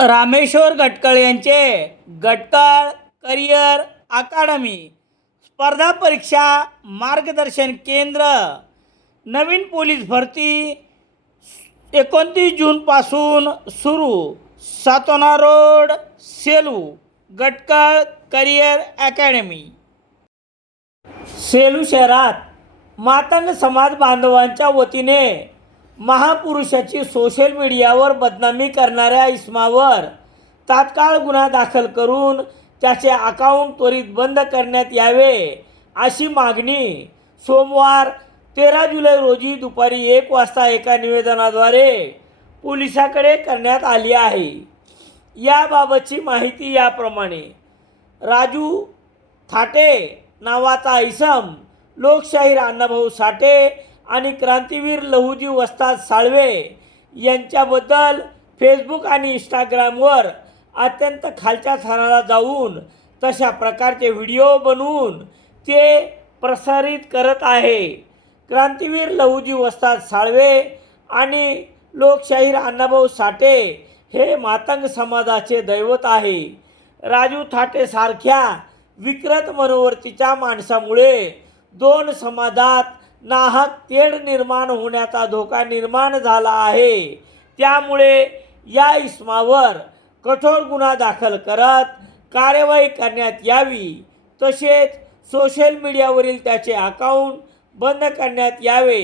रामेश्वर गटकळ यांचे गटकळ करिअर अकादमी स्पर्धा परीक्षा मार्गदर्शन केंद्र नवीन पोलीस भरती 29 जूनपासून सुरू. Satona road, Selu. Gatkal career academy. Selu शहरात मातंग समाज बांधवांच्या वतीने महापुरुषाची सोशल मीडियावर बदनामी करणाऱ्या इसमावर तात्काळ गुन्हा दाखल करून त्याचे अकाउंट त्वरित बंद करण्यात यावे अशी मागणी सोमवार 13 जुलै रोजी दुपारी 1 वाजता एका निवेदनाद्वारे पोलिसाकडे करण्यात आली आहे. याबाबतची माहिती याप्रमाणे. राजू थाटे नावाचा इसम लोकशाहीर अण्णाभाऊ साठे आणि क्रांतीवीर लहुजी वस्ताद साळवे यांच्याबद्दल फेसबुक आणि इंस्टाग्रामवर अत्यंत खालच्या थराला जाऊन तशा प्रकारचे व्हिडिओ बनवून ते प्रसारित करत आहे. क्रांतीवीर लहुजी वस्ताद साळवे आणि लोकशाहीर अण्णाभाऊ साठे हे मातंग समाजाचे दैवत आहे. राजू थाटेसारख्या विकृत मनोवृत्तीच्या माणसामुळे दोन समाजात नाहक तेढ निर्माण होण्याचा धोका निर्माण झाला आहे. त्यामुळे या इसमावर कठोर गुन्हा दाखल करत कार्यवाही करण्यात यावी. तसेच सोशल मीडियावरील त्याचे अकाउंट बंद करण्यात यावे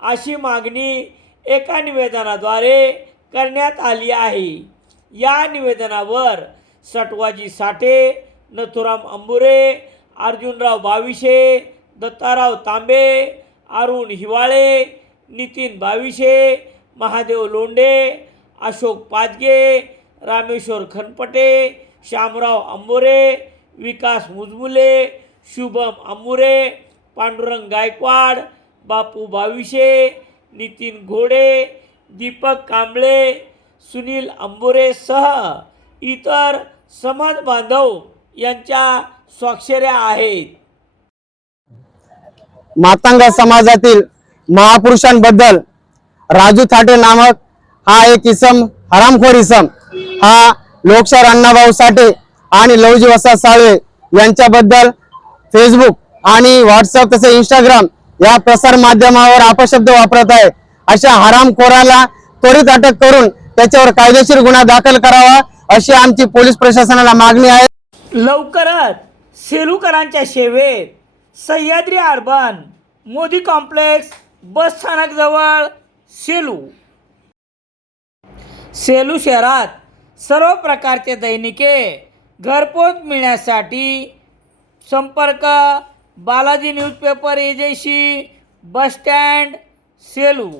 अशी मागणी एका निवेदनाद्वारे करण्यात आली आहे. या निवेदनावर सटवाजी साठे, नथुराम अंबुरे, अर्जुनराव बाविशे, दत्ताराव तांबे, अरुण हिवाळे, नितीन बाविशे, महादेव लोंढे, अशोक पाचगे, रामेश्वर खनपटे, श्यामराव अंबोरे, विकास मुजमुले, शुभम अंबुरे, पांडुरंग गायकवाड, बापू बाविशे, नितीन घोडे, दीपक कांबळे, सुनील अंबुरेसह इतर समाज बांधव यांच्या स्वाक्षऱ्या आहेत. मातंग समाजातील महापुरुषांबद्दल राजू थाटे नामक हा एक इसम, हरामखोर इसम, हा लोकशाहीर अण्णाभाऊ साठे आणि लहुजी वस्ताद साळवे यांच्याबद्दल फेसबुक आणि व्हॉट्सअप तसे इंस्टाग्राम या प्रसार माध्यमावर अपशब्द वापरत आहे. अशा हरामखोराला त्वरित अटक करून त्याच्यावर कायदेशीर गुन्हा दाखल करावा अशी आमची पोलीस प्रशासनाला मागणी आहे. लवकरच सेलूकरांच्या सेवेत सह्याद्री अर्बन मोदी कॉम्प्लेक्स बस स्थानकजवळ सेलू. सेलू शहरात सर्व प्रकारचे दैनिके घरपोच मिळण्यासाठी संपर्क Balaji newspaper agency, bus stand, Selu.